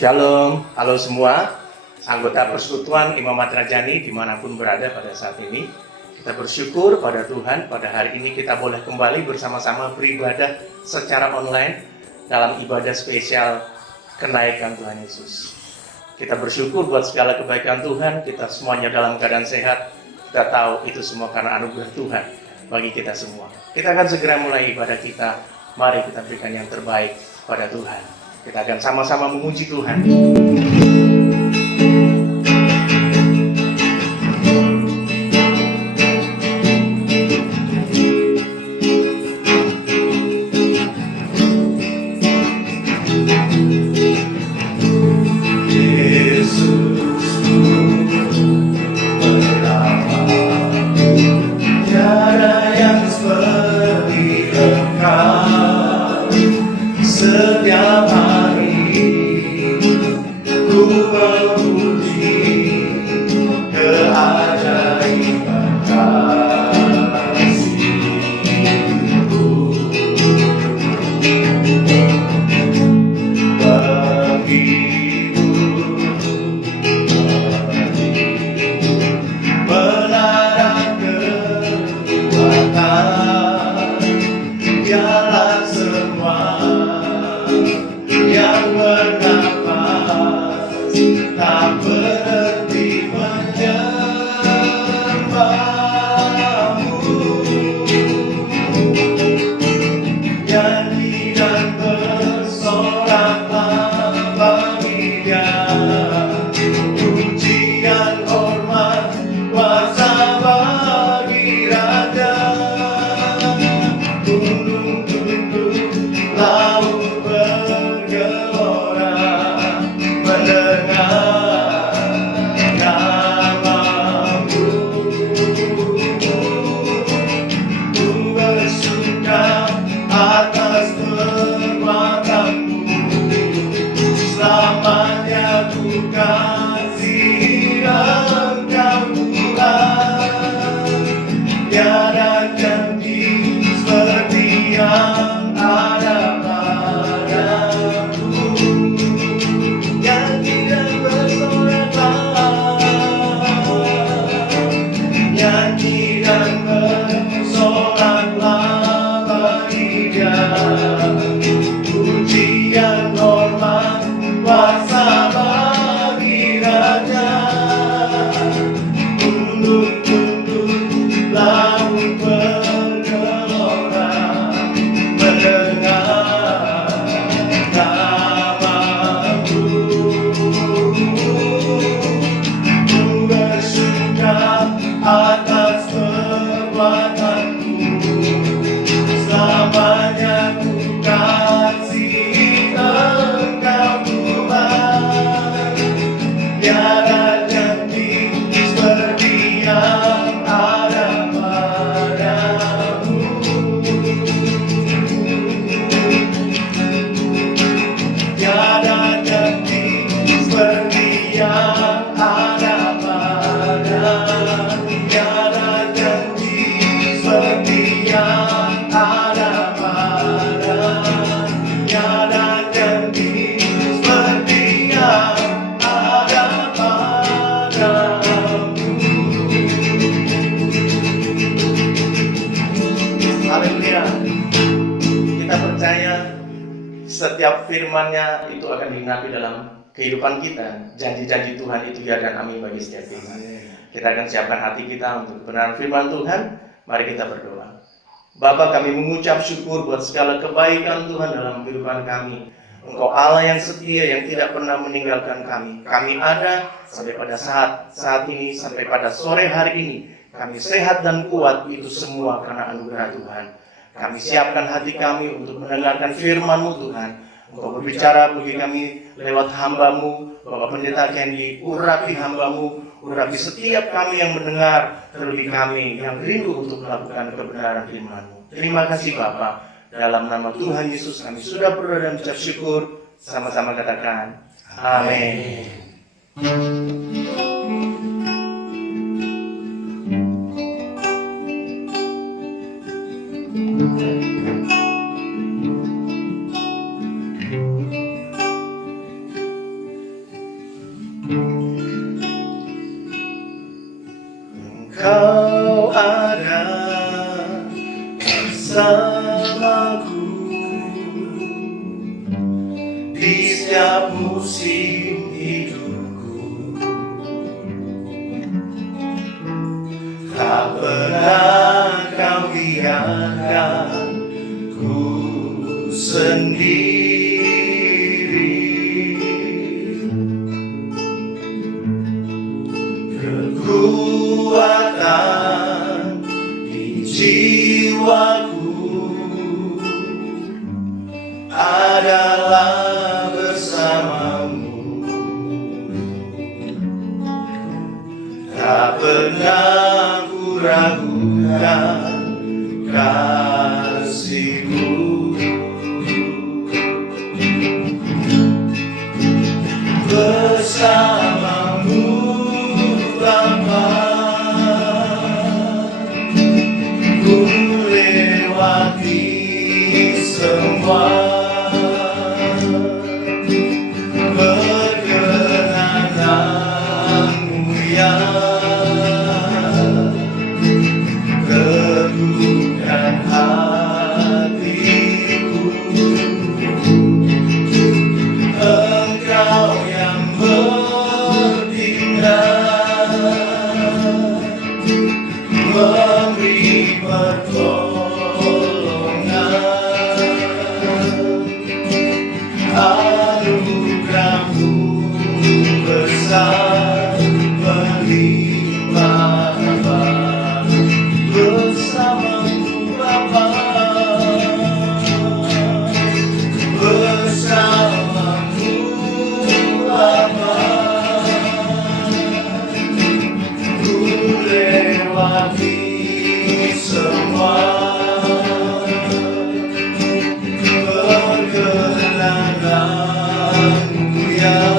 Shalom, halo semua, anggota Persekutuan Imam Madrajani dimanapun berada pada saat ini. Kita bersyukur pada Tuhan, pada hari ini kita boleh kembali bersama-sama beribadah secara online dalam ibadah spesial kenaikan Tuhan Yesus. Kita bersyukur buat segala kebaikan Tuhan, kita semuanya dalam keadaan sehat. Kita tahu itu semua karena anugerah Tuhan bagi kita semua. Kita akan segera mulai ibadah kita. Mari kita berikan yang terbaik pada Tuhan. Kita akan sama-sama memuji Tuhan. Setiap hari ku memuji keajaiban kasih-Mu. Menarak kekuatan, biarlah semua yang bernafas tak berhenti menyembah-Mu. Nyanyi dan bersoraklah bagi Dia, pujian, hormat, kuasa bagi Raja. Gunung tunduk, laut bergelora mendengar nama-Mu. Ku bersuka atas perbuatan-Mu, selamanya ku kasihi Engkau Tuhan. Tiada janji seperti yang ada padamu. Nyanyi dan bersoraklah, nyanyi dan bersoraklah bagi Dia, pujian, hormat, kuasa bagi Raja. Gunung tunduk, laut bergelora mendengar nama-Mu. Ku bersuka atas perbuatan-Mu, selamanya ku kasihi Engkau Tuhan. Tiada janji seperti yang ada padamu. Tiada janji seperti yang ada padamu. Tiada janji seperti yang ada padamu. Tiada janji seperti yang ada padamu. Haleluya. Kita percaya setiap firman-Nya itu akan digenapi dalam kehidupan kita. Janji-janji Tuhan itu ya dan amin bagi setiap kita. Kita akan siapkan hati kita untuk kebenaran firman Tuhan. Mari kita berdoa. Bapa, kami mengucap syukur buat segala kebaikan Tuhan dalam kehidupan kami. Engkau Allah yang setia, yang tidak pernah meninggalkan kami. Kami ada sampai pada saat ini, sampai pada sore hari ini. Kami sehat dan kuat, itu semua karena anugerah Tuhan. Kami siapkan hati kami untuk mendengarkan firman-Mu Tuhan. Engkau berbicara bagi kami lewat hamba-Mu, Bapak Pendeta Kendi, urapi hamba-Mu, urapi setiap kami yang mendengar, terlebih kami yang rindu untuk melakukan kebenaran firman-Mu. Terima kasih Bapak. Dalam nama Tuhan Yesus kami sudah berdoa dan mengucap syukur. Sama-sama katakan, amin. Engkau ada bersamaku di setiap musim hidupku. Tak pernah kau biarkan ku sendiri. Kekuatan di jiwaku adalah bersamamu. Tak pernah ku ragukan kasihmu. Bersamamu Bapa, ku lewati semua. Perkenananmu yang teguhkan hatiku. Engkau yang bertindak, memberi pertolongan. Anugerah-Mu besar berlimpah. Bersamamu Bapa, bersamamu Bapa, ku lewati semua. Perkenananmu yang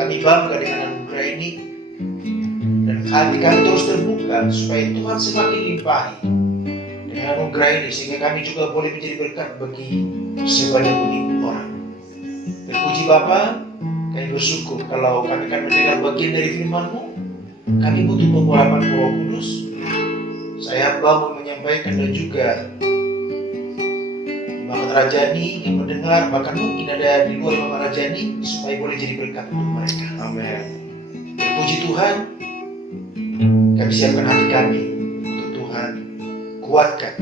Kami bangga dengan anugerah ini, dan hati kami terus terbuka supaya Tuhan semakin limpahi dengan anugerah ini, sehingga kami juga boleh menjadi berkat bagi sebanyak orang. Terpuji Bapa, kami bersyukur kalau kami akan mendengar bagian dari firman-Mu. Kami butuh pengurapan Roh Kudus. Saya hamba mau menyampaikan, dan juga Imam Rajani yang mendengar, bahkan mungkin ada di luar Imam Rajani, supaya boleh jadi berkat untuk mereka. Amin. Terpuji Tuhan, kami siapkan hati kami untuk Tuhan kuatkan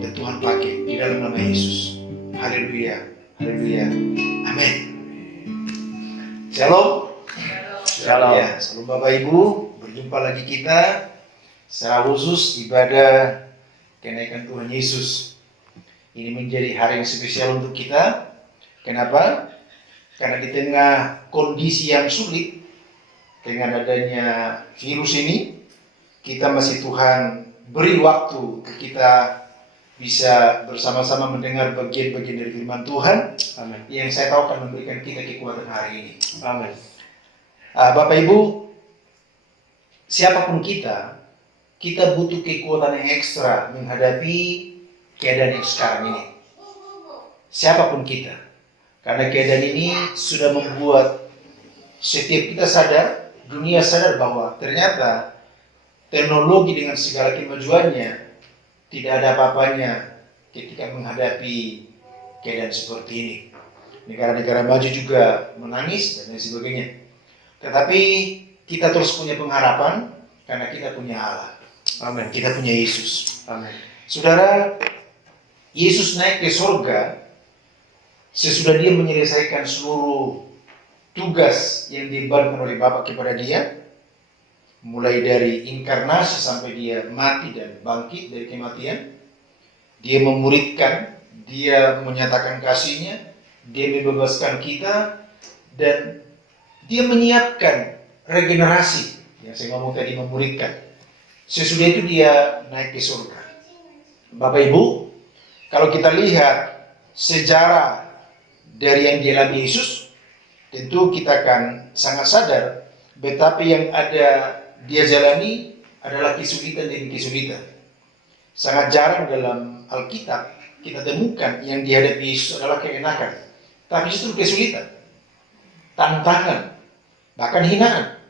dan Tuhan pakai di dalam nama Yesus. Haleluya, haleluya, amin. Shalom. Shalom. Ya, shalom Bapak Ibu, berjumpa lagi kita secara khusus ibadah kenaikan Tuhan Yesus. Ini menjadi hari yang spesial untuk kita. Kenapa? Karena di tengah kondisi yang sulit dengan adanya virus ini, kita masih Tuhan beri waktu ke kita bisa bersama-sama mendengar bagian-bagian dari firman Tuhan. Amin. Yang saya tahu akan memberikan kita kekuatan hari ini. Amin. Bapak Ibu, siapapun kita butuh kekuatan yang ekstra menghadapi keadaan yang sekarang ini. Siapapun kita, karena keadaan ini sudah membuat setiap kita sadar, dunia sadar bahwa ternyata teknologi dengan segala kemajuannya tidak ada apa-apanya ketika menghadapi keadaan seperti ini. Negara-negara maju juga menangis dan lain sebagainya. Tetapi kita terus punya pengharapan karena kita punya Allah. Amin. Kita punya Yesus. Amin. Saudara, Yesus naik ke surga sesudah dia menyelesaikan seluruh tugas yang dibebankan oleh Bapa kepada dia, mulai dari inkarnasi sampai dia mati dan bangkit dari kematian. Dia memuridkan, dia menyatakan kasihnya, dia membebaskan kita, dan dia menyiapkan regenerasi. Yang saya ngomong tadi, memuridkan. Sesudah itu dia naik ke surga. Bapak Ibu, kalau kita lihat sejarah dari yang dialami Yesus, tentu kita akan sangat sadar betapa yang ada dia jalani adalah kesulitan demi kesulitan. Sangat jarang dalam Alkitab kita temukan yang dihadapi Yesus adalah keenakan, tapi justru kesulitan, tantangan, bahkan hinaan.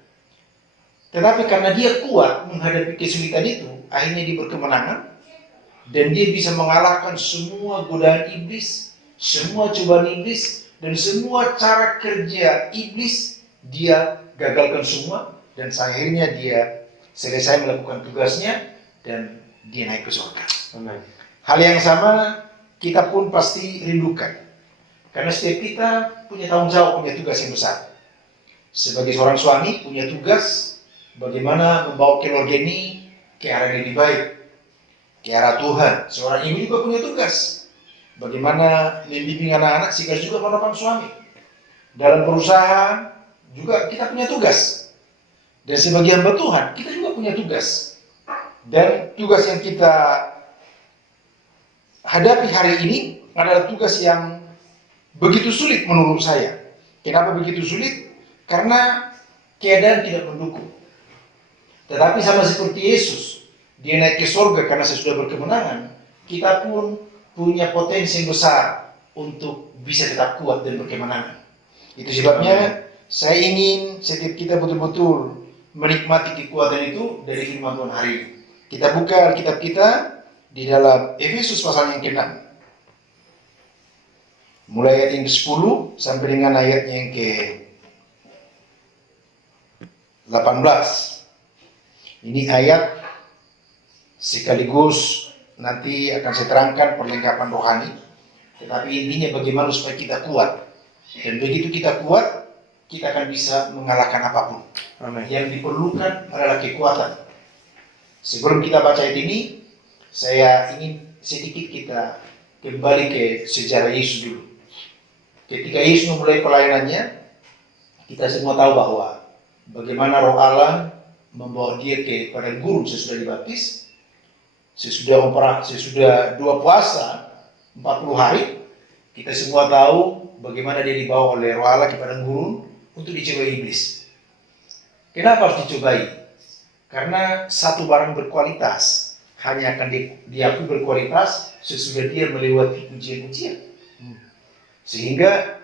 Tetapi karena dia kuat menghadapi kesulitan itu, akhirnya dia berkemenangan dan dia bisa mengalahkan semua godaan iblis, semua cobaan iblis, dan semua cara kerja iblis. Dia gagalkan semua, dan akhirnya dia selesai melakukan tugasnya dan dia naik ke surga. Amin. Hal yang sama kita pun pasti rindukan, karena setiap kita punya tanggung jawab, punya tugas yang besar. Sebagai seorang suami punya tugas bagaimana membawa keluarga ini ke arah yang lebih baik, ke arah Tuhan. Seorang ibu juga punya tugas bagaimana membimbing anak-anak, sekaligus juga menopang suami. Dalam perusahaan juga kita punya tugas. Dan sebagai hamba Tuhan, kita juga punya tugas. Dan tugas yang kita hadapi hari ini adalah tugas yang begitu sulit menurut saya. Kenapa begitu sulit? Karena keadaan tidak mendukung. Tetapi sama seperti Yesus, dia naik ke surga karena sesudah berkemenangan, kita pun punya potensi yang besar untuk bisa tetap kuat dan berkemenangan. Itu sebabnya saya ingin setiap kita betul-betul menikmati kekuatan itu dari firman Tuhan hari ini. Kita buka Alkitab kita di dalam Efesus pasal yang ke-6. Mulai ayat yang ke-10 sampai dengan ayatnya yang ke-18. Ini ayat sekaligus nanti akan saya terangkan perlengkapan rohani. Tetapi intinya bagaimana supaya kita kuat. Dan begitu kita kuat, kita akan bisa mengalahkan apapun. Amin. Yang diperlukan adalah kekuatan. Sebelum kita baca ayat ini, saya ingin sedikit kita kembali ke sejarah Yesus dulu. Ketika Yesus memulai pelayanannya, kita semua tahu bahwa bagaimana Roh Allah membawa dia ke padang gurun sesudah dibaptis, sesudah dua puasa 40 hari. Kita semua tahu bagaimana dia dibawa oleh Roh Allah ke padang gurun untuk dicobai iblis. Kenapa harus dicobai? Karena satu barang berkualitas hanya akan diakui berkualitas sesudah dia melewati ujian-ujian. Sehingga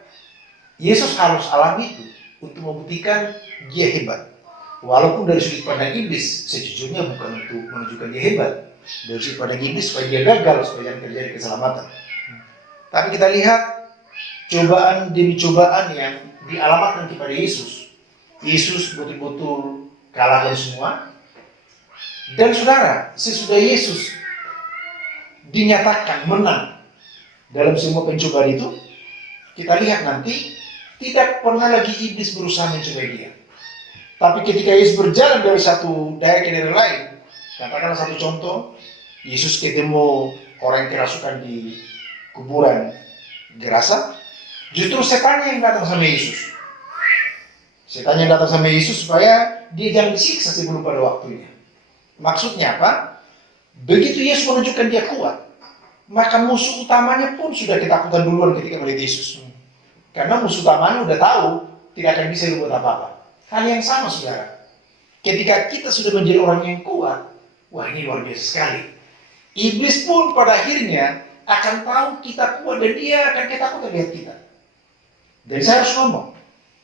Yesus harus alami itu untuk membuktikan dia hebat. Walaupun dari sudut pandang iblis, sejujurnya bukan untuk menunjukkan dia hebat. Dari sudut pandang iblis supaya dia gagal, supaya jangan terjadi keselamatan. Tapi kita lihat cobaan demi cobaan yang dialamatkan kepada Yesus. Yesus betul-betul kalahkan semua. Dan saudara, sesudah Yesus dinyatakan menang dalam semua pencobaan itu, kita lihat nanti tidak pernah lagi iblis berusaha mencobai dia. Tapi ketika Yesus berjalan dari satu daerah ke daerah lain, katakanlah satu contoh, Yesus ketemu orang yang kerasukan di kuburan Gerasa, justru setan yang datang sama Yesus. Setan yang datang sama Yesus supaya dia jangan disiksa sebelum pada waktunya. Maksudnya apa? Begitu Yesus menunjukkan dia kuat, maka musuh utamanya pun sudah ketakutan duluan ketika melihat Yesus. Karena musuh utamanya udah tahu tidak akan bisa berbuat apa-apa. Hal yang sama saudara. Ketika kita sudah menjadi orang yang kuat, wah ini luar biasa sekali. Iblis pun pada akhirnya akan tahu kita kuat dan dia akan ketakutan lihat kita. Dan saya harus ngomong,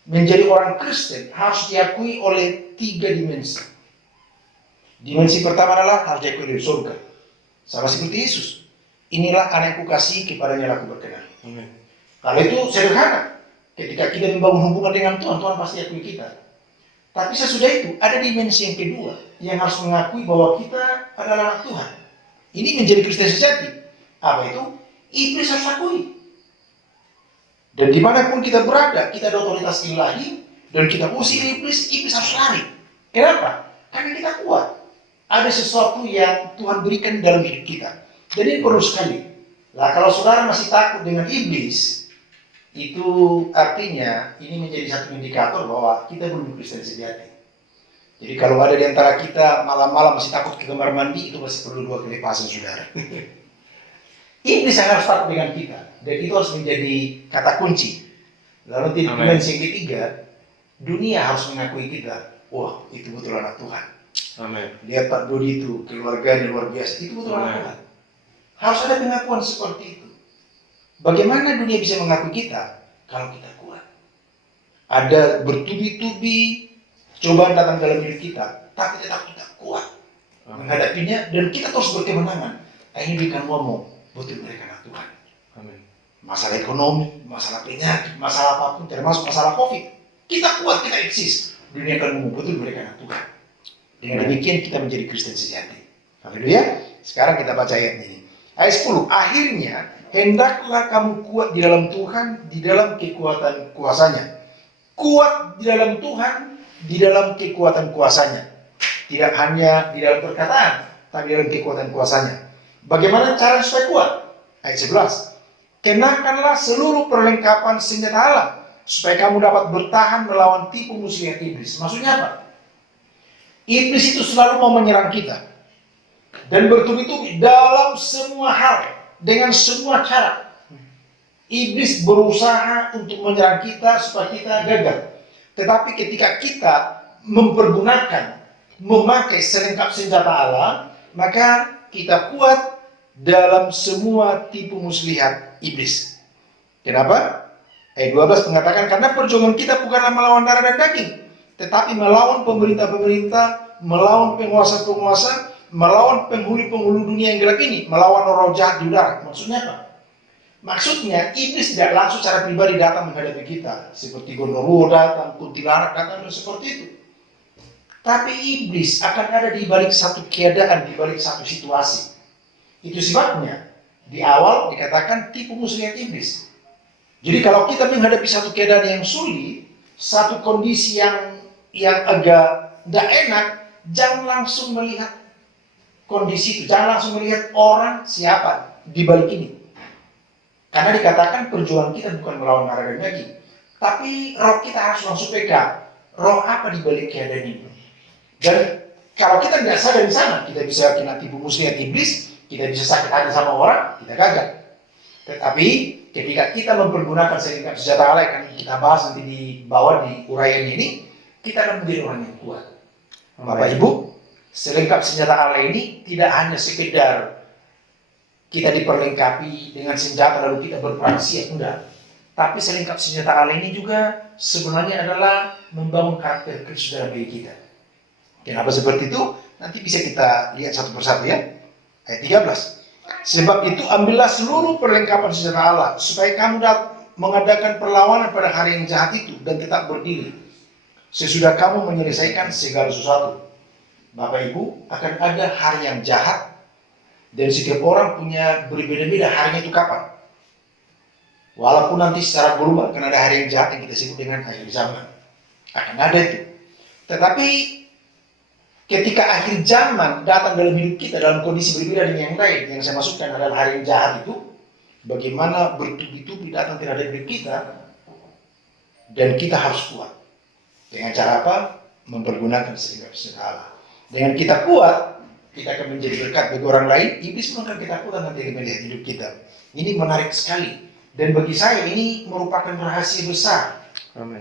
menjadi orang Kristen harus diakui oleh 3 dimensi. Dimensi pertama adalah harus diakui dari surga. Sama seperti Yesus. Inilah anak yang kukasihi, kepadanya aku berkenan. Kalau itu sederhana. Ketika kita membangun hubungan dengan Tuhan, Tuhan pasti akui kita. Tapi sesudah itu, ada dimensi yang kedua, yang harus mengakui bahwa kita adalah anak Tuhan. Ini menjadi Kristen sejati. Apa itu? Iblis harus akui. Dan dimanapun kita berada, kita ada otoritas ilahi, dan kita usir iblis, iblis harus lari. Kenapa? Karena kita kuat. Ada sesuatu yang Tuhan berikan dalam hidup kita. Jadi ini perlu sekali. Nah, kalau saudara masih takut dengan iblis, itu artinya ini menjadi satu indikator bahwa kita belum Kristen sejati. Jadi kalau ada di antara kita malam-malam masih takut ke kamar mandi, itu masih perlu 2 kali pasang saudara. Iblis yang harus takut dengan kita, dan itu harus menjadi kata kunci. Lalu dimensi yang ketiga, dunia harus mengakui kita. Wah, itu betul anak Tuhan. Amin. Lihat Pak Dodi itu, keluarganya luar biasa. Itu betul anak Tuhan. Harus ada pengakuan seperti itu. Bagaimana dunia bisa mengakui kita kalau kita kuat? Ada bertubi-tubi cobaan datang dalam hidup kita, tapi tetap kita kuat menghadapinya dan kita terus berkemenangan. Ini berikan ngomong, betul mereka anak Tuhan. Amin. Masalah ekonomi, masalah penyakit, masalah apapun, termasuk masalah COVID, kita kuat, kita eksis. Dunia akan ngomong, betul mereka anak Tuhan. Dengan demikian kita menjadi Kristen sejati. Haleluya. Sekarang kita baca ayat ini. Ayat 10. Akhirnya hendaklah kamu kuat di dalam Tuhan, di dalam kekuatan kuasanya. Kuat di dalam Tuhan, di dalam kekuatan kuasanya. Tidak hanya di dalam perkataan, tapi di dalam kekuatan kuasanya. Bagaimana cara supaya kuat? Ayat 11. Kenakanlah seluruh perlengkapan senjata Allah, supaya kamu dapat bertahan melawan tipu muslihat iblis. Maksudnya apa? Iblis itu selalu mau menyerang kita. Dan bertubi-tubi dalam semua hal, dengan semua cara. Iblis berusaha untuk menyerang kita supaya kita gagal. Tetapi ketika kita mempergunakan, memakai selengkap senjata Allah, maka kita kuat dalam semua tipu muslihat iblis. Kenapa? Ayat 12 mengatakan, karena perjuangan kita bukanlah melawan darah dan daging, tetapi melawan pemerintah-pemerintah, melawan penguasa-penguasa, melawan penghulu-penghulu dunia yang gelap ini, melawan roh jahat di udara. Maksudnya apa? Maksudnya iblis tidak langsung secara pribadi datang menghadapi kita, seperti gondoruo datang, kuntilanak datang, dan seperti itu. Tapi iblis akan ada di balik satu keadaan, di balik satu situasi. Itu sebabnya di awal dikatakan tipu muslihat iblis. Jadi kalau kita menghadapi satu keadaan yang sulit, satu kondisi yang agak tidak enak, jangan langsung melihat kondisi itu, jangan langsung melihat orang siapa di balik ini. Karena dikatakan perjuangan kita bukan melawan darah dan daging, tapi roh kita harus langsung pegang. Roh apa di balik keadaan ini? Dan kalau kita tidak sadar di sana, kita bisa kena tipu muslihat iblis, kita bisa sakit hati sama orang, kita gagal. Tetapi ketika kita mempergunakan selengkap senjata Allah yang akan kita bahas nanti di bawah di uraian ini, kita akan menjadi orang yang kuat. Bapak Ibu, selengkap senjata Allah ini tidak hanya sekedar kita diperlengkapi dengan senjata lalu kita berperang siap, enggak. Tapi selengkap senjata Allah ini juga sebenarnya adalah membangun karakter Kristus dalam diri kita. Kenapa seperti itu? Nanti bisa kita lihat satu persatu ya. Ayat 13. Sebab itu ambillah seluruh perlengkapan senjata Allah supaya kamu dapat mengadakan perlawanan pada hari yang jahat itu dan tetap berdiri. Sesudah kamu menyelesaikan segala sesuatu. Bapak Ibu, akan ada hari yang jahat dan setiap orang punya berbeda-beda harinya itu kapan. Walaupun nanti secara global akan ada hari yang jahat yang kita sebut dengan akhir zaman. Akan ada itu. Tetapi ketika akhir zaman datang dalam hidup kita dalam kondisi berbeda dengan yang lain, yang saya maksudkan adalah hari yang jahat itu, bagaimana bertubi-tubi datang terhadap hidup kita, dan kita harus kuat. Dengan cara apa? Mempergunakan selengkap senjata Allah. Dengan kita kuat, kita akan menjadi berkat bagi orang lain. Iblis pun akan ketakutan nanti melihat hidup kita. Ini menarik sekali. Dan bagi saya ini merupakan rahasia besar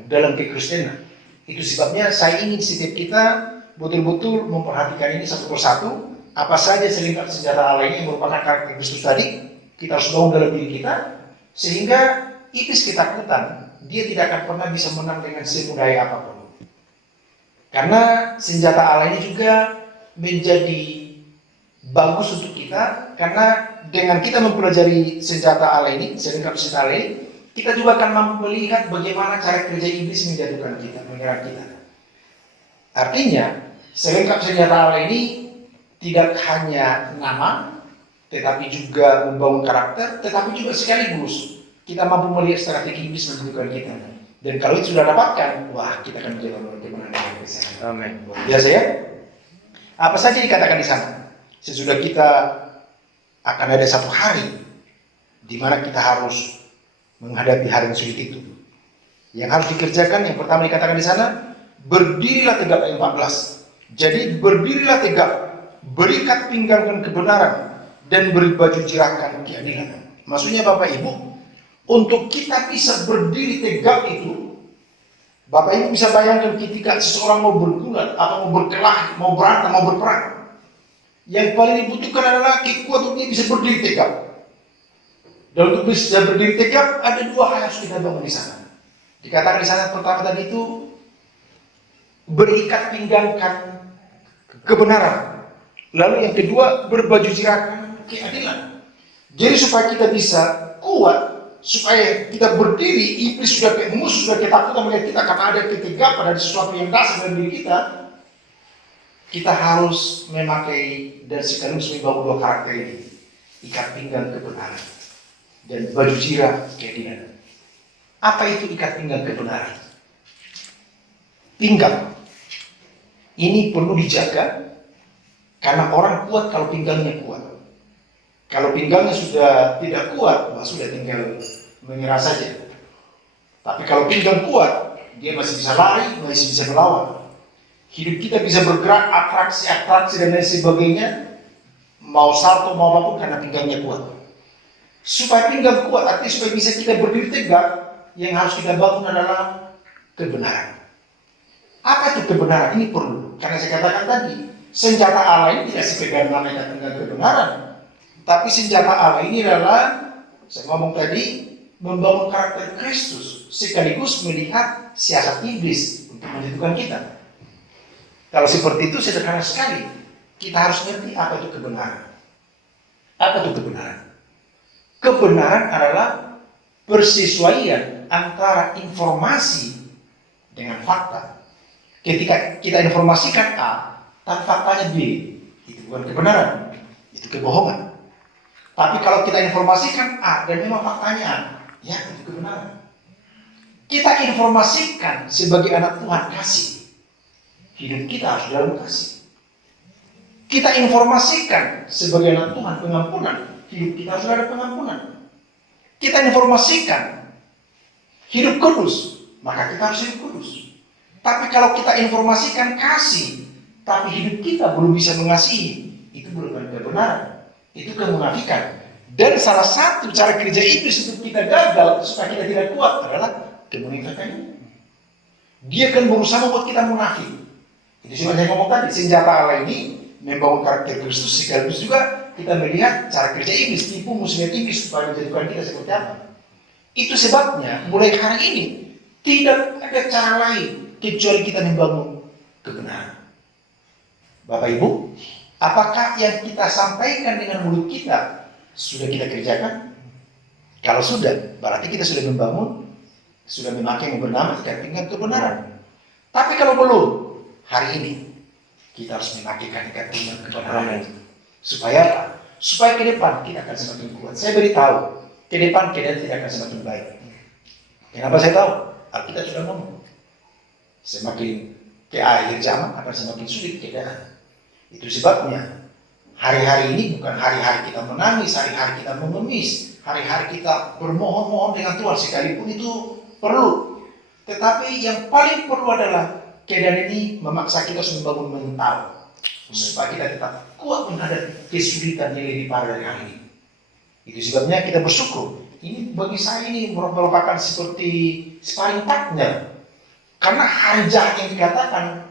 dalam kekristenan. Itu sebabnya saya ingin setiap kita betul-betul memperhatikan ini satu persatu. Apa saja selengkap senjata Allah ini yang merupakan karakter Kristus tadi, kita harus bangun dalam diri kita, sehingga iblis ketakutan. Dia tidak akan pernah bisa menang dengan semudah apapun. Karena senjata Allah ini juga menjadi bagus untuk kita, karena dengan kita mempelajari senjata Allah ini, selengkap senjata Allah ini, kita juga akan mampu melihat bagaimana cara kerja iblis menjatuhkan kita, menyerang kita. Artinya, selengkap senjata Allah ini tidak hanya nama, tetapi juga membangun karakter, tetapi juga sekaligus kita mampu melihat strategi iblis menjatuhkan kita. Dan kalau itu sudah dapatkan, wah, kita akan menjadi orang kemenangan yang besar. Amin. Biasa ya? Apa saja dikatakan di sana? Sesudah kita akan ada satu hari di mana kita harus menghadapi hari yang sulit itu. Yang harus dikerjakan, yang pertama dikatakan di sana, berdirilah tegak ayat 14. Jadi berdirilah tegak, berikat pinggangkan kebenaran, dan beri baju jirakan keadilan. Maksudnya Bapak Ibu, untuk kita bisa berdiri tegak itu, Bapak Ibu bisa bayangkan ketika seseorang mau bergulat, atau mau berkelahi, mau berantem, mau berperang. Yang paling dibutuhkan adalah kekuatan dia bisa berdiri tegak. Dan untuk bisa berdiri tegak, ada dua hal yang harus kita bangun di sana. Dikatakan di sana pertama tadi itu, berikat pinggangkan kebenaran. Lalu yang kedua, berbaju jirakan keadilan. Jadi supaya kita bisa kuat, supaya kita berdiri, iblis sudah musuh sudah ketakutan melihat kita karena ada ketegapan dari sesuatu yang dasar dalam diri kita. Kita harus memakai dan sekaligus membawa dua karakter ini, ikat pinggang kebenaran dan baju jirah keadilan. Apa itu ikat pinggang kebenaran? Pinggang ini perlu dijaga karena orang kuat kalau pinggangnya kuat. Kalau pinggangnya sudah tidak kuat, sudah tinggal menyerah saja. Tapi kalau pinggang kuat, dia masih bisa lari, masih bisa melawan. Hidup kita bisa bergerak, atraksi dan lain sebagainya, mau salto mau apapun karena pinggangnya kuat. Supaya pinggang kuat, artinya supaya bisa kita berdiri tegak, yang harus kita bangun adalah kebenaran. Apa itu kebenaran? Ini perlu, karena saya katakan tadi, senjata Allah ini tidak sekedar namanya dengan kebenaran, tapi senjata Allah ini adalah, saya ngomong tadi, membangun karakter Kristus, sekaligus melihat siasat iblis untuk menjatuhkan kita. Kalau seperti itu sederhana sekali. Kita harus ngerti apa itu kebenaran. Apa itu kebenaran? Kebenaran adalah persesuaian antara informasi dengan fakta. Ketika kita informasikan A, tapi faktanya B, itu bukan kebenaran, itu kebohongan. Tapi kalau kita informasikan A dan memang faktanya A, ya itu kebenaran. Kita informasikan sebagai anak Tuhan kasih. Hidup kita harus dalam kasih. Kita informasikan sebagai anak Tuhan pengampunan. Hidup kita harus ada pengampunan. Kita informasikan hidup kudus, maka kita harus hidup kudus. Tapi kalau kita informasikan kasih, tapi hidup kita belum bisa mengasihi, itu bukan kebenaran. Itu kemunafikan. Dan salah satu cara kerja iblis untuk kita gagal supaya kita tidak kuat adalah kemunafikan. Dia akan berusaha membuat kita munafik. Itu cuma saya ngomong tadi, senjata Allah ini membangun karakter Kristus, sekaligus juga kita melihat cara kerja iblis, tipu muslihat iblis supaya menjadikan kita seperti apa. Itu sebabnya mulai hari ini tidak ada cara lain kecuali kita membangun kebenaran. Bapak Ibu, apakah yang kita sampaikan dengan mulut kita sudah kita kerjakan? Kalau sudah, berarti kita sudah membangun, sudah memakai yang bernama ikat kebenaran. Tapi kalau belum, hari ini kita harus memakai ikat kebenaran. Supaya apa? Supaya ke depan kita akan semakin kuat. Saya beritahu, ke depan keadaan tidak akan semakin baik. Kenapa saya tahu? Alkitab sudah ngomong. Semakin ke akhir zaman akan semakin sulit keadaan. Itu sebabnya hari-hari ini bukan hari-hari kita menangis, hari-hari kita mengemis, hari-hari kita bermohon-mohon dengan Tuhan, sekalipun itu perlu. Tetapi yang paling perlu adalah keadaan ini memaksa kita harus membangun mental supaya kita tetap kuat menghadapi kesulitan yang lebih parah dari hari ini. Itu sebabnya kita bersyukur. Ini bagi saya ini merupakan seperti sparring partner. Karena hari jahat yang dikatakan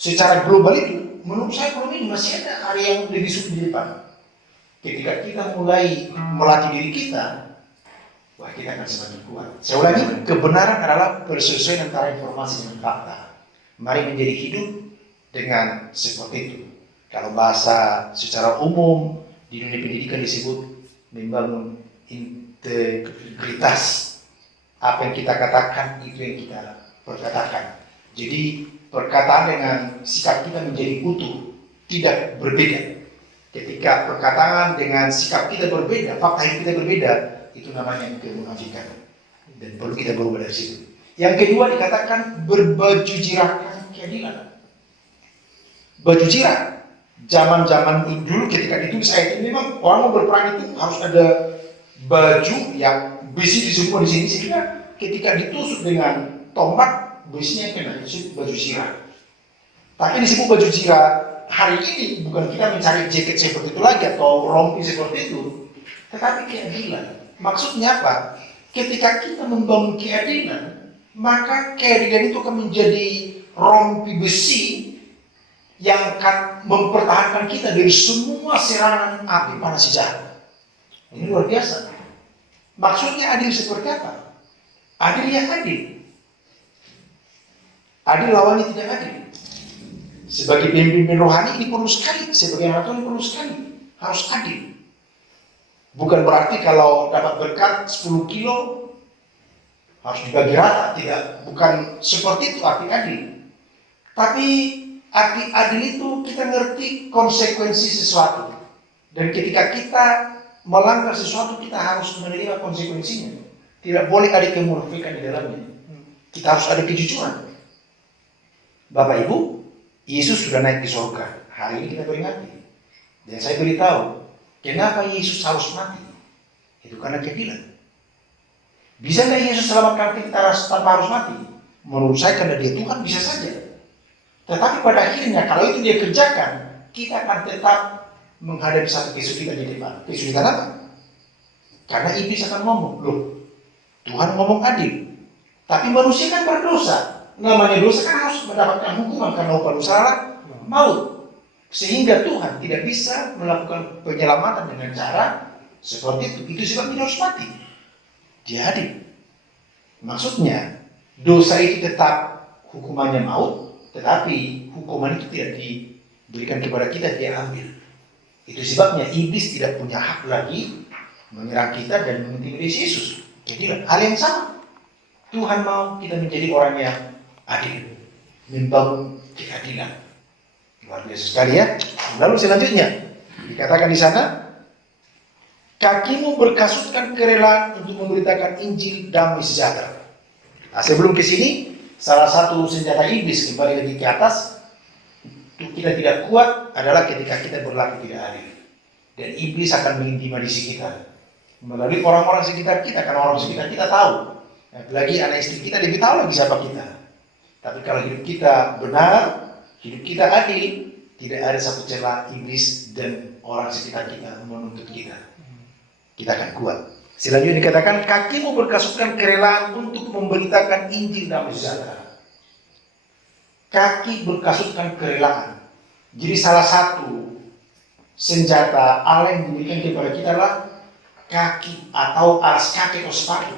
secara global itu, menurut saya belum ini masih ada hari yang lebih sulit di depan. Ketika kita mulai melatih diri kita, wah kita akan semakin kuat. Saya ulangi, kebenaran adalah persesuaian antara informasi dan fakta. Mari menjadi hidup dengan seperti itu. Kalau bahasa secara umum di dunia pendidikan disebut membangun integritas. Apa yang kita katakan itu yang kita perkatakan. Jadi perkataan dengan sikap kita menjadi utuh, tidak berbeda. Ketika perkataan dengan sikap kita berbeda, fakta yang kita berbeda, itu namanya kemunafikan. Dan perlu kita berubah dari situ. Yang kedua dikatakan berbaju jirakan keadilan. Baju jirak. Zaman-zaman dulu ketika ditulis ayat ini memang orang mau berperang itu harus ada baju yang besi di semua di sini, sehingga ketika ditusuk dengan tombak besinya kena, disebut baju jirak. Tapi disebut baju jirak hari ini bukan kita mencari jaket seperti itu lagi atau rompi seperti itu, tetapi keadilan. Maksudnya apa? Ketika kita membangun keadilan, maka keadilan itu akan menjadi rompi besi yang akan mempertahankan kita dari semua serangan api panas jahat. Ini luar biasa. Maksudnya adil seperti apa? Adil yang adil. Adil lawannya tidak adil. Sebagai pemimpin rohani ini perlu sekali, sebagai anak Tuhan perlu sekali, harus adil. Bukan berarti kalau dapat berkat 10 kilo harus dibagi rata, tidak. Bukan seperti itu arti adil. Tapi arti adil itu kita ngerti konsekuensi sesuatu. Dan ketika kita melanggar sesuatu, kita harus menerima konsekuensinya. Tidak boleh ada kemunafikan di dalamnya. Kita harus ada kejujuran. Bapak Ibu, Yesus sudah naik di surga. Hari ini kita peringati. Dan saya beritahu, kenapa Yesus harus mati? Itu karena keadilan. Bisa nggak Yesus selamatkan kita tanpa harus mati? Menurut saya karena dia Tuhan bisa saja. Tetapi pada akhirnya kalau itu dia kerjakan, kita akan tetap menghadapi satu kesulitan di depan. Kesulitan apa? Karena iblis akan ngomong, loh, Tuhan ngomong adil, tapi manusia kan berdosa. Namanya dosa kan harus mendapatkan hukuman karena upah dosa adalah maut. Sehingga Tuhan tidak bisa melakukan penyelamatan dengan cara seperti itu. Itu sebabnya harus mati. Dia adil. Maksudnya dosa itu tetap hukumannya maut, tetapi hukuman itu tidak diberikan kepada kita, dia ambil. Itu sebabnya iblis tidak punya hak lagi menyerang kita dan mengintimidasi Yesus. Jadi hal yang sama. Tuhan mau kita menjadi orang yang adil, membangun keadilan. Luar biasa sekali ya. Lalu selanjutnya dikatakan di sana, kakimu berkasutkan kerelaan untuk memberitakan Injil damai sejahtera. Nah, sebelum ke sini, salah satu senjata iblis kembali lagi ke atas, untuk kita tidak kuat adalah ketika kita berlaku tidak adil. Dan iblis akan mengintimidasi kita melalui orang-orang sekitar kita, karena orang sekitar kita tahu. Apalagi anak istri kita lebih tahu lagi siapa kita. Tapi kalau hidup kita benar, hidup kita adil, tidak ada satu celah iblis dan orang sekitar kita menuntut kita. kita akan kuat. Selanjutnya dikatakan, kakimu berkasutkan kerelaan untuk memberitakan Injil damai sejahtera. Kaki berkasutkan kerelaan. Jadi salah satu senjata Allah yang diberikan kepada kita adalah kaki atau alas kaki atau sepatu.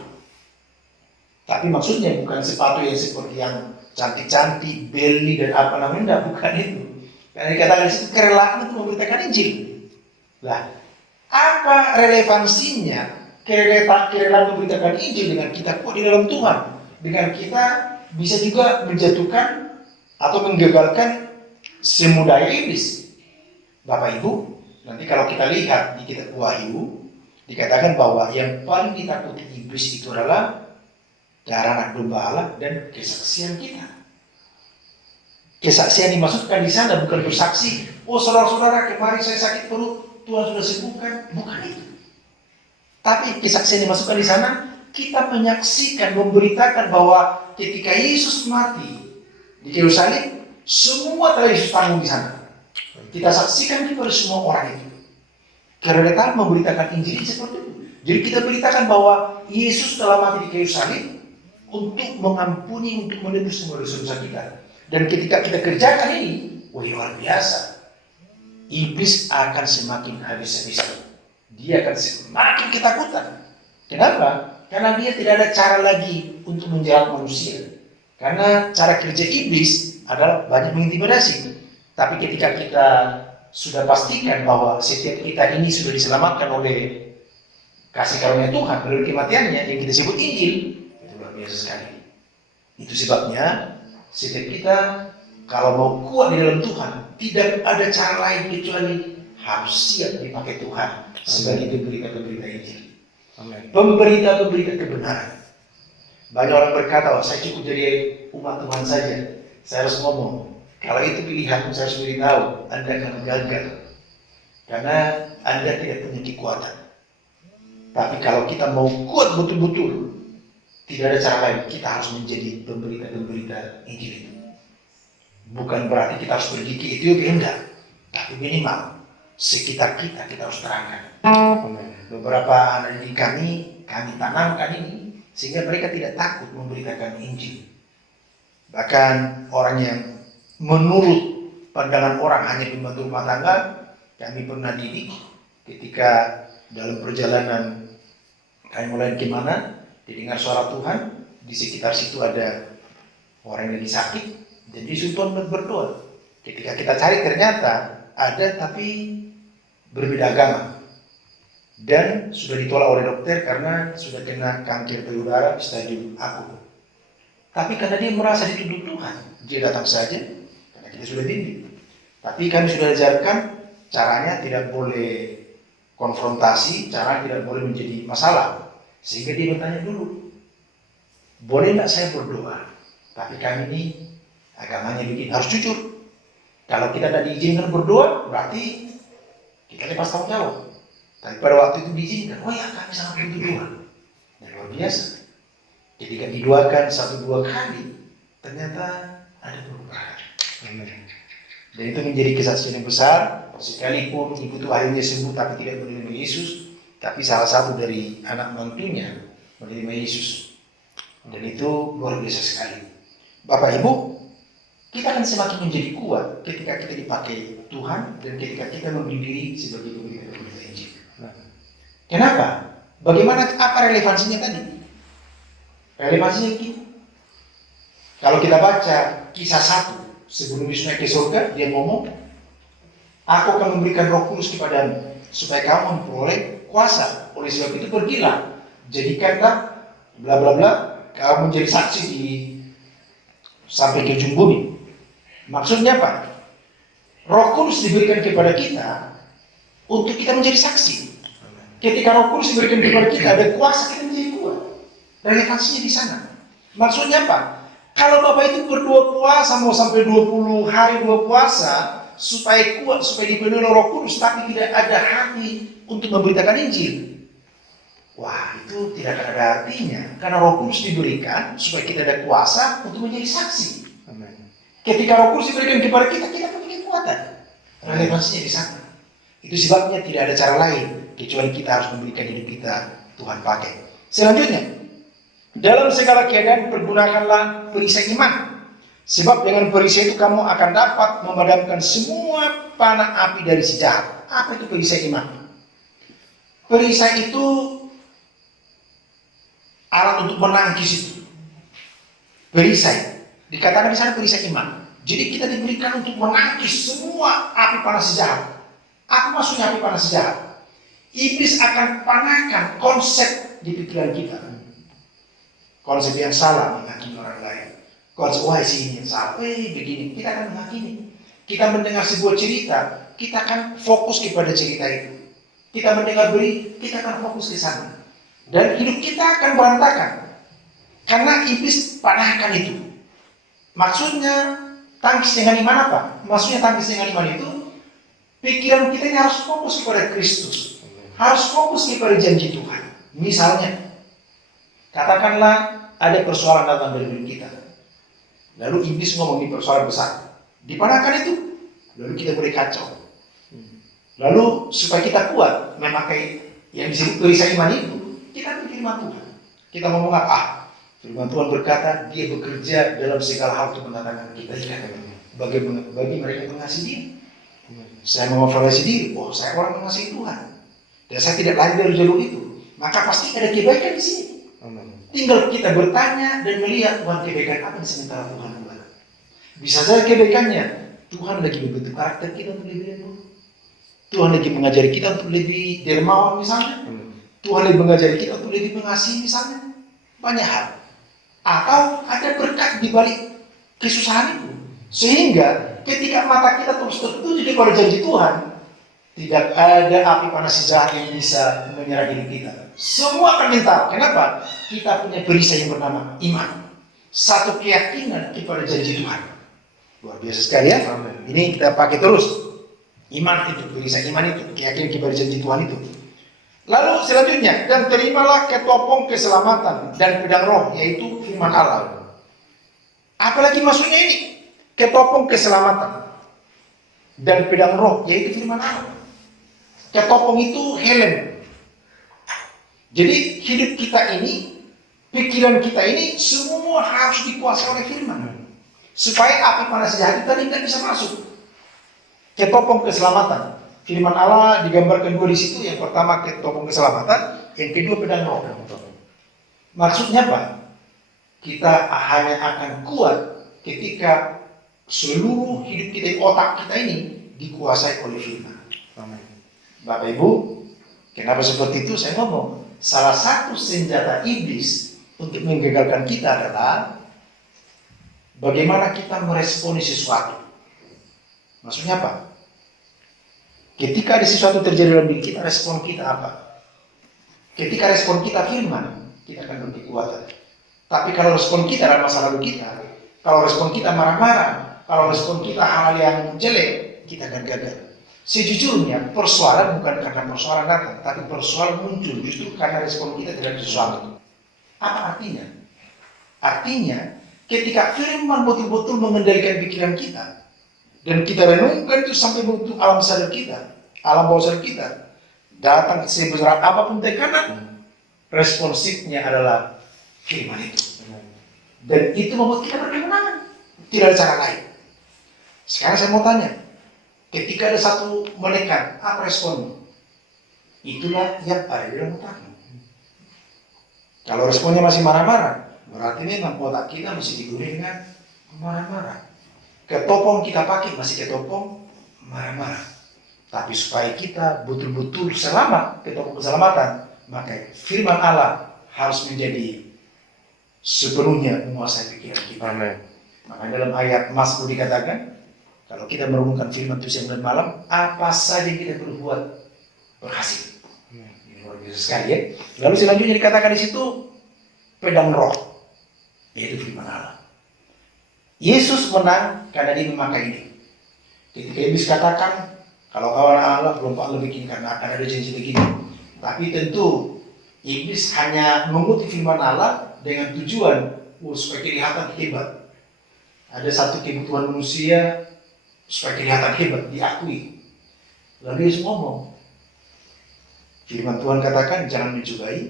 Tapi maksudnya bukan sepatu yang seperti yang cantik-cantik, beli dan apa namanya, bukan itu. Karena dikatakan di situ kerelaan untuk memberitakan Injil. Lah, apa relevansinya kerelaan memberitakan Injil dengan kita kuat di dalam Tuhan? Dengan kita bisa juga menjatuhkan atau menggagalkan semua daya iblis. Bapak Ibu, nanti kalau kita lihat di kitab Wahyu, dikatakan bahwa yang paling ditakuti iblis itu adalah darah anak domba Allah dan kesaksian kita. Kesaksian dimaksudkan di sana bukan bersaksi, oh saudara-saudara kemarin saya sakit perut, Tuhan sudah sembuhkan, bukan itu. Tapi kesaksian dimasukkan di sana, kita menyaksikan, memberitakan bahwa ketika Yesus mati di kayu salib, semua telah Yesus tanggung di sana. Kita saksikan kepada semua orang itu. Karena kita memberitakan Injil seperti itu. Jadi kita beritakan bahwa Yesus telah mati di kayu salib untuk mengampuni, untuk menebus semua dosa-dosa kita. Dan ketika kita kerjakan ini, wah luar biasa. Iblis akan semakin habis-habisan. Dia akan semakin ketakutan. Kenapa? Karena dia tidak ada cara lagi untuk menjerat manusia. Karena cara kerja iblis adalah banyak mengintimidasi. Tapi ketika kita sudah pastikan bahwa setiap kita ini sudah diselamatkan oleh kasih karunia Tuhan melalui kematiannya yang kita sebut Injil, itu luar biasa sekali. Itu sebabnya setiap kita kalau mau kuat di dalam Tuhan, tidak ada cara lain kecuali harus siap dipakai Tuhan sebagai pemberita-pemberita Injil. Pemberita-pemberita kebenaran. Banyak orang berkata, oh, saya cukup jadi umat Tuhan saja. Saya harus ngomong. Kalau itu pilihan, saya harus beritahu, Anda akan gagal. Karena Anda tidak punya kekuatan. Tapi kalau kita mau kuat betul-betul, tidak ada cara lain. Kita harus menjadi pemberita-pemberita Injil itu. Bukan berarti kita harus pergi ke Ethiopia, enggak. Tapi minimal, sekitar kita harus terangkan. Beberapa anak didik kami tanamkan ini, sehingga mereka tidak takut memberitakan Injil. Bahkan orang yang menurut pandangan orang hanya pembantu rumah tangga, kami pernah didik ketika dalam perjalanan kami mulai kemana, didengar suara Tuhan, di sekitar situ ada orang yang lagi sakit, dan disuruh berdoa. Ketika kita cari ternyata ada tapi berbeda agama. Dan sudah ditolak oleh dokter karena sudah kena kanker payudara stadium akut. Tapi karena dia merasa dituduh Tuhan, dia datang saja karena kita sudah bimbing. Tapi kami sudah ajarkan caranya tidak boleh konfrontasi, cara tidak boleh menjadi masalah. Sehingga dia bertanya dulu, boleh nggak saya berdoa? Tapi kami ini agamanya begini, harus jujur. Kalau kita tidak diizinkan berdoa, berarti kita lepas tanggung jawab. Tapi pada waktu itu diizinkan, oh ya kami sangat butuh doa. Dan luar biasa. Ketika didoakan 1-2 kali, ternyata ada perubahan. Dan itu menjadi kesaksian yang besar. Sekalipun ibu itu akhirnya sembuh tapi tidak menerima Yesus, tapi salah satu dari anak mantunya menerima Yesus. Dan itu luar biasa sekali. Bapak Ibu, kita akan semakin menjadi kuat ketika kita dipakai Tuhan dan ketika kita memberi diri sebagai pemberita Injil. Kenapa? Bagaimana, apa relevansinya tadi? Relevansinya gini. Kalau kita baca kisah 1 sebelum Yesus naik ke surga, dia ngomong, aku akan memberikan Roh Kudus kepadamu supaya kamu memperoleh kuasa. Oleh sebab itu pergilah, jadikanlah bla bla bla, kamu menjadi saksi di sampai ke ujung bumi. Maksudnya apa? Roh Kudus diberikan kepada kita untuk kita menjadi saksi. Ketika Roh Kudus diberikan kepada kita, ada kuasa kita menjadi kuat. Relevansinya di sana. Maksudnya apa? Kalau Bapak itu berdua puasa, mau sampai 20 hari 2 puasa, supaya kuat, supaya dipenuhi Roh Kudus, tapi tidak ada hati untuk memberitakan Injil. Wah, itu tidak akan ada artinya. Karena Roh Kudus diberikan supaya kita ada kuasa untuk menjadi saksi. Amen. Ketika Roh Kudus diberikan kepada kita, kita punya kekuatan. Relevansinya di sana. Itu sebabnya tidak ada cara lain kecuali kita harus memberikan hidup kita Tuhan pakai. Selanjutnya, dalam segala keadaan pergunakanlah perisai iman. Sebab dengan perisai itu kamu akan dapat memadamkan semua panah api dari si jahat. Apa itu perisai iman? Perisai itu alat untuk menangkis itu. Perisai, dikatakan di sana perisai iman. Jadi kita diberikan untuk menangkis semua api panas si jahat. Apa maksudnya api panas si jahat? Iblis akan panahkan konsep di pikiran kita. Konsep yang salah menghakimi orang lain. Konsep, wah si ini yang salah, begini, kita akan menghakimi. Kita mendengar sebuah cerita, kita akan fokus kepada cerita itu. Kita mendengar berita, kita akan fokus ke sana. Dan hidup kita akan berantakan. Karena iblis panahkan itu. Maksudnya, tangkis dengan iman apa? Maksudnya tangkis dengan iman itu, pikiran kita ini harus fokus kepada Kristus. Harus fokus kepada janji Tuhan. Misalnya, katakanlah ada persoalan datang dari hidup kita. Lalu iblis ngomong di persoalan besar. Dipanahkan itu. Lalu kita boleh kacau. Lalu supaya kita kuat memakai yang disebut perisai iman itu, kita firman Tuhan. Kita ngomong apa? Firman Tuhan berkata, dia bekerja dalam segala hal untuk mendatangkan kita ikat. Bagi mereka yang mengasihi dia. Saya mengevaluasi diri, oh saya orang mengasihi Tuhan. Dan saya tidak lari dari jalur itu. Maka pasti ada kebaikan di sini. Tinggal kita bertanya dan melihat Tuhan kebaikan apa yang sementara Tuhan buat. Bisa saja kebaikannya, Tuhan lagi membentuk karakter kita untuk lebih lembut. Tuhan lagi mengajari kita untuk lebih dermawan misalnya. Tuhan lagi mengajari kita untuk lebih mengasihi misalnya. Banyak hal. Atau ada berkat di balik kesusahan itu. Sehingga ketika mata kita terus tertuju kepada janji Tuhan, tidak ada api panas si jahat yang bisa menyerang diri kita. Semua akan mental. Kenapa? Kita punya perisai yang bernama iman. Satu keyakinan kepada janji Tuhan. Luar biasa sekali ya. Ini kita pakai terus. Iman itu, perisai iman itu, keyakinan kepada janji Tuhan itu. Lalu selanjutnya, dan terimalah ketopong keselamatan dan pedang roh, yaitu firman Allah. Apalagi maksudnya ini? Ketopong keselamatan dan pedang roh, yaitu firman Allah. Ketopong itu helm. Jadi hidup kita ini, pikiran kita ini semua harus dikuasai oleh firman. Supaya api panas jahat tadi tidak bisa masuk. Ketopong keselamatan. Firman Allah digambarkan dua di situ. Yang pertama ketopong keselamatan, yang kedua pedang roh. Maksudnya apa? Kita hanya akan kuat ketika seluruh hidup kita, otak kita ini dikuasai oleh firman. Bapak Ibu, kenapa seperti itu? Saya ngomong, salah satu senjata iblis untuk menggagalkan kita adalah bagaimana kita meresponi sesuatu. Maksudnya apa? Ketika ada sesuatu terjadi dalam diri kita, respon kita apa? Ketika respon kita firman, kita akan berkekuatan. Tapi kalau respon kita dalam masa lalu kita, kalau respon kita marah-marah, kalau respon kita hal yang jelek, kita akan gagal. Sejujurnya, persoalan bukan karena persoalan datang, tapi persoalan muncul justru karena respon kita terhadap sesuatu. Apa artinya? Artinya, ketika firman betul-betul mengendalikan pikiran kita, dan kita renungkan itu sampai bentuk alam sadar kita, alam bawah sadar kita, datang sebesar apapun tekanan, responsifnya adalah firman itu. Dan itu membuat kita berkemenangan. Tidak ada cara lain. Sekarang saya mau tanya, ketika ada satu menekan, apa responmu? Itulah yang ada di dalam otakmu. Kalau responnya masih marah-marah, berarti memang otak kita masih dipenuhi dengan marah-marah. Ketopong kita pakai masih ketopong marah-marah. Tapi supaya kita betul-betul selamat, ketopong keselamatan, maka firman Allah harus menjadi sepenuhnya menguasai pikiran kita. Amin. Maka dalam ayat Mazmur dikatakan, kalau kita merenungkan firman Tuhan siang dan malam, apa saja yang kita berbuat berhasil. Ini luar biasa sekali ya. Lalu selanjutnya dikatakan di situ pedang roh, yaitu firman Allah. Yesus menang karena dia memakai ini. Ketika Iblis katakan, kalau kawan Allah belum Allah bikin karena akan ada janji begini. Tapi tentu Iblis hanya mengutip firman Allah dengan tujuan supaya kelihatan hebat. Ada satu kebutuhan manusia supaya kelihatan hebat, diakui. Lalu Yesus ngomong, Firman Tuhan katakan jangan mencuri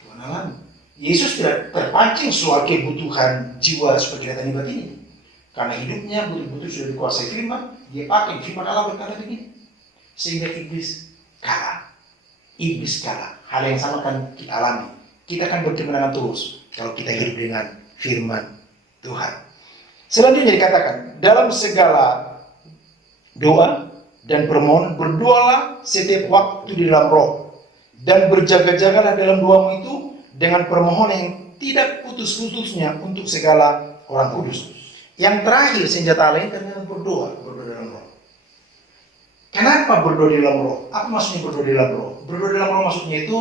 Tuhan alami. Yesus tidak terpancing soal kebutuhan jiwa supaya kita terlibat ini. Karena hidupnya betul-betul sudah dikuasai firman, dia pakai firman Allah berkata begini. Sehingga iblis kalah. Iblis kalah. Hal yang sama kan kita alami. Kita akan berkemenangan terus kalau kita hidup dengan firman Tuhan. Selanjutnya dikatakan, dalam segala doa dan permohonan berdoalah setiap waktu di dalam roh. Dan berjaga-jagalah dalam doamu itu dengan permohonan yang tidak putus-putusnya untuk segala orang kudus. Yang terakhir senjata lain adalah berdoa dalam roh. Kenapa berdoa di dalam roh? Apa maksudnya berdoa di dalam roh? Berdoa di dalam roh maksudnya itu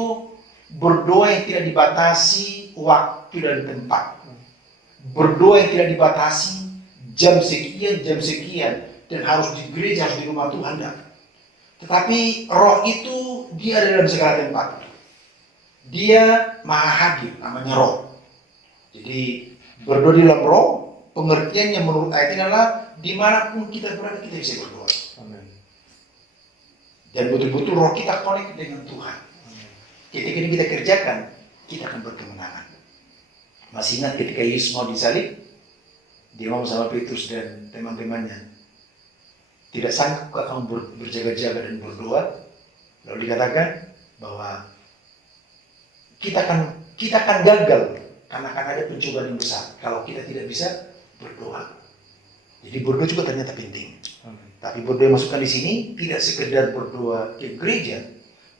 berdoa yang tidak dibatasi waktu dan tempat. Berdoa yang tidak dibatasi jam sekian dan harus di gereja, harus di rumah Tuhan. Tetapi roh itu dia ada dalam segala tempat. Dia maha hadir, namanya roh. Jadi berdoa di dalam roh, pengertiannya menurut ayat ini adalah dimanapun kita berada kita bisa berdoa. Amin. Dan betul-betul roh kita connect dengan Tuhan. Ketika ini kita kerjakan, kita akan berkemenangan. Masih ingat ketika Yesus mau disalib, dia mau sama Petrus dan teman-temannya. Tidak sanggup kamu berjaga-jaga dan berdoa. Lalu dikatakan bahwa kita akan gagal karena akan ada pencobaan yang besar kalau kita tidak bisa berdoa. Jadi berdoa juga ternyata penting. Tapi berdoa yang masukkan di sini tidak sekedar berdoa ke gereja.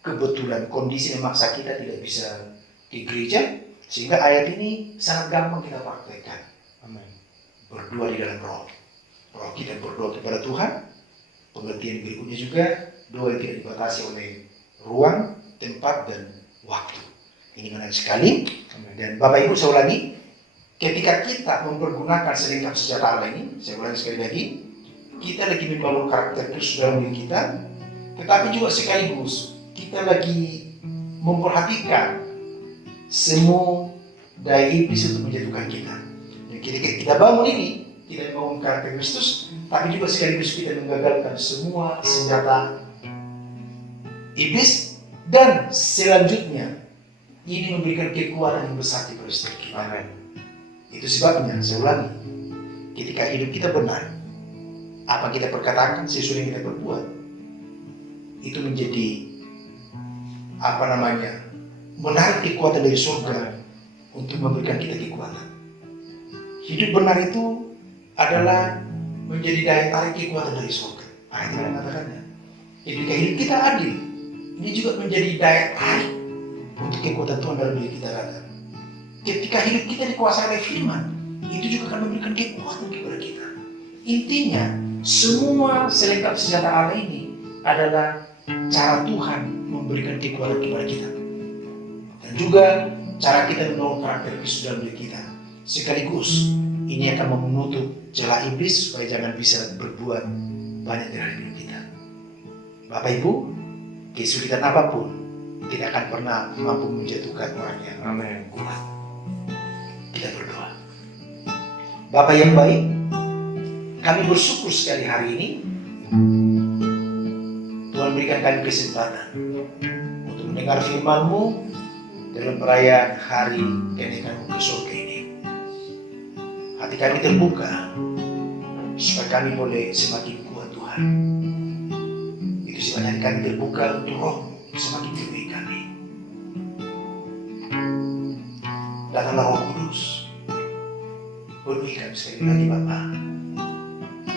Kebetulan kondisi memaksa kita tidak bisa ke gereja, sehingga ayat ini sangat gampang kita praktekkan. Amin. Berdoa di dalam roh. Roh kita berdoa kepada Tuhan. Pengertian berikutnya juga doa yang tidak dibatasi oleh ruang, tempat, dan waktu. Ini menarik sekali. Dan Bapak Ibu, saya ulangi, ketika kita mempergunakan selengkap senjata Allah ini, saya ulangi sekali lagi, kita lagi membangun karakter Kristus dalam diri kita, tetapi juga sekaligus kita lagi memperhatikan semua daya iblis untuk menjatuhkan kita. Dan ketika kita bangun ini, kita membangun karakter Kristus, tapi juga sekaligus kita menggagalkan semua senjata iblis, dan selanjutnya ini memberikan kekuatan yang besar di setiap kita. Amin. Itu sebabnya, saya ulangi, ketika hidup kita benar, apa kita perkatakan sesuai yang kita perbuat, itu menjadi menarik kekuatan dari surga untuk memberikan kita kekuatan. Hidup benar itu adalah menjadi daya tarik kekuatan dari surga. Ayat ini mengatakannya. Ketika hidup kita adil, ini juga menjadi daya tarik untuk kekuatan Tuhan dalam diri kita ada. Ketika hidup kita dikuasai oleh firman, itu juga akan memberikan kekuatan kepada kita. Intinya, semua selengkap senjata Allah ini adalah cara Tuhan memberikan kekuatan kepada kita. Dan juga cara kita membangun karakter Kristus dalam diri kita. Sekaligus, ini akan menutup celah iblis supaya jangan bisa berbuat banyak dalam hidup kita. Bapak Ibu, kesulitan apapun tidak akan pernah mampu menjatuhkan orang yang kuat. Kita berdoa. Bapa yang baik, kami bersyukur sekali hari ini Tuhan berikan kami kesempatan untuk mendengar firman-Mu dalam perayaan hari kenaikan-Mu ke surga ini. Hati kami terbuka supaya kami boleh semakin kuat Tuhan. Itu sebabnya kami terbuka untuk Roh-Mu semakin penuhi kami. Datanglah Roh Kudus, penuhi kami sekali lagi Bapa.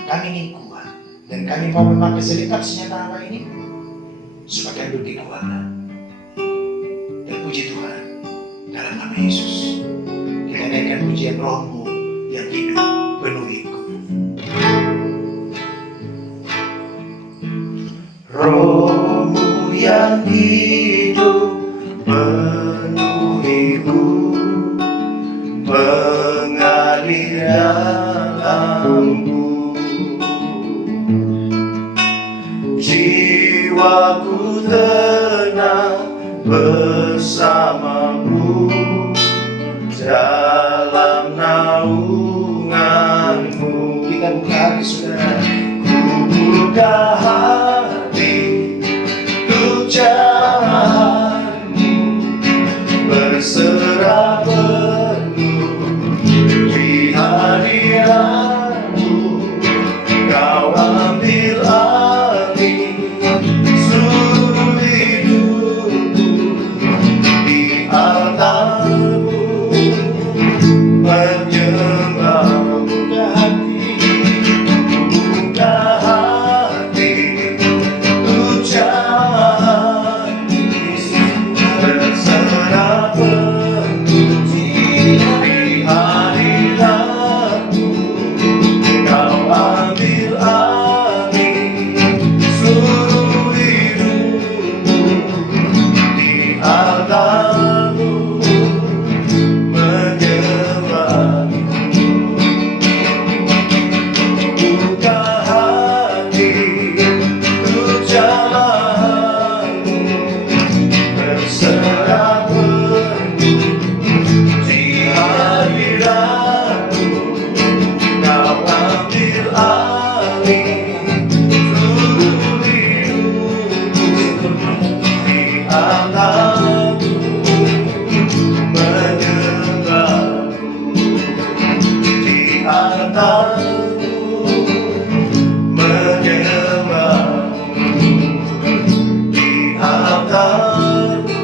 Kami ingin kuat dan kami mau memakai selengkap senjata Allah ini supaya kami berkekuatan. Dan puji Tuhan dalam nama Yesus kita naikkan pujian Roh-Mu yang hidup penuhiku. Roh-Mu yang hidup penuhiku, mengalir dalamku. Jiwaku tenang bersamamu dalam naunganmu. Kita buka hati saudara. Ku buka hati untuk jalan berserah penuh di hadiratmu. Kau ambil alih seluruh hidupku di altarmu, menyembahmu. Buka hati, ucap berserah penuh di hadiratmu. Kau ambil alih seluruh hidupku di altarmu, menyembahmu. Buka hati, ucapmu berserah penuh di hadiratmu. Kau ambil alih seluruh hidupku di altarmu, menyembahmu di altarmu, menyembahmu di altarmu,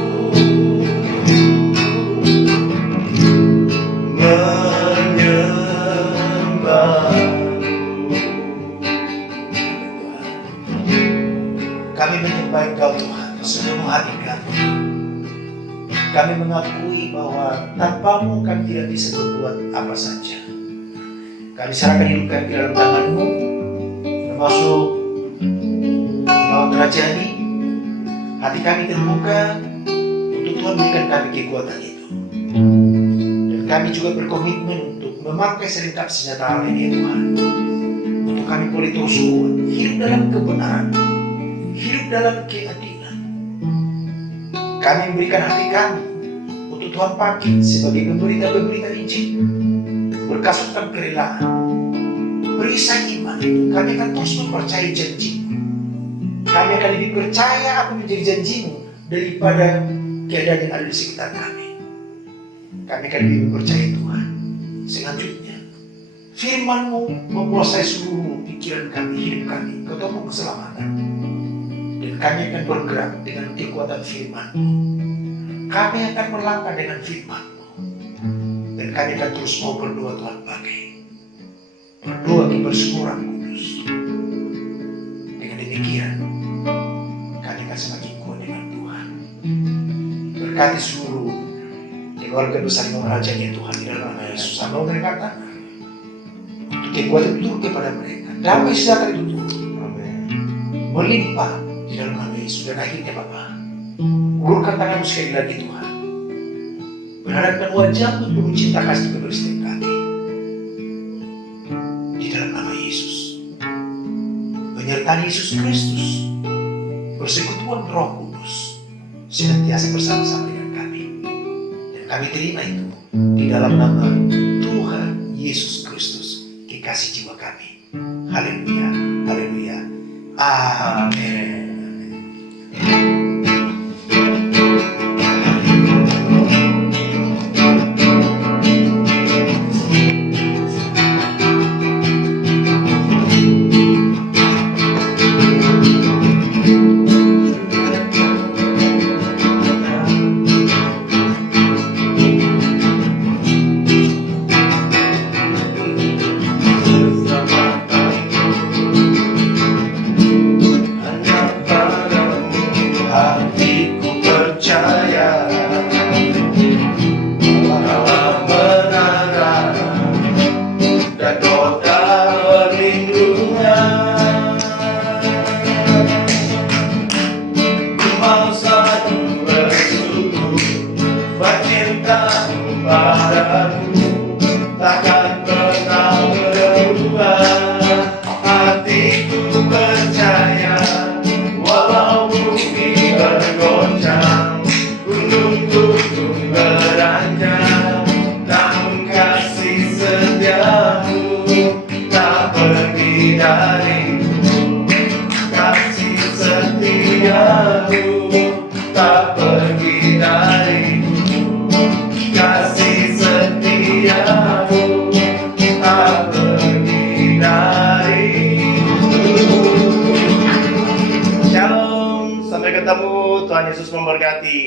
Kami menyembah Engkau Tuhan sepenuh hati kami. Kami mengakui bahwa tanpamu kami tidak bisa berbuat apa saja. Kami serahkan hidup kami ke dalam tangan-Mu, termasuk Imam Rajani. Hati kami terbuka untuk Tuhan berikan kami kekuatan itu. Dan kami juga berkomitmen untuk memakai selengkap senjata Allah ini, Tuhan. Untuk kami boleh terus kuat, hidup dalam kebenaran, hidup dalam keadilan. Kami memberikan hati kami untuk Tuhan pakai sebagai pemberita-pemberita Injil, berkasutkan kerelaan, perisai iman itu. Kami akan terus mempercayai janji-Mu. Kami akan lebih percaya apa menjadi janji-Mu daripada keadaan yang ada di sekitar kami. Kami akan lebih mempercayai Tuhan. Selanjutnya, firman-Mu menguasai seluruh pikiran kami, hidup kami, ketemu keselamatan. Dan kami akan bergerak dengan kekuatan firman-Mu. Kami akan melangkah dengan firman-Mu. Dan kami akan terus mau berdoa Tuhan pakai. Berdoa di persyukuran kudus. Dengan demikian, kami akan semakin kuat dengan Tuhan. Berkati seluruh keluarga besar Imam Rajani Tuhan di dalam nama Yesus. Sama mereka katakan, untuk kekuatan itu kepada mereka. Damai sejahtera itu Tuhan. Melimpah di dalam nama Yesus. Dan akhirnya Bapa, ulurkan tangan-Mu sekali lagi Tuhan. Berhadapkan wajah-Mu penuh cinta kasih kepada setiap kami. Di dalam nama Yesus. Penyertaan Yesus Kristus, persekutuan Roh Kudus senantiasa bersama-sama dengan kami. Dan kami terima itu di dalam nama Tuhan Yesus Kristus, kekasih jiwa kami. Haleluya, haleluya. Amin. Tak pergi dariku. Tuhan Yesus memberkati.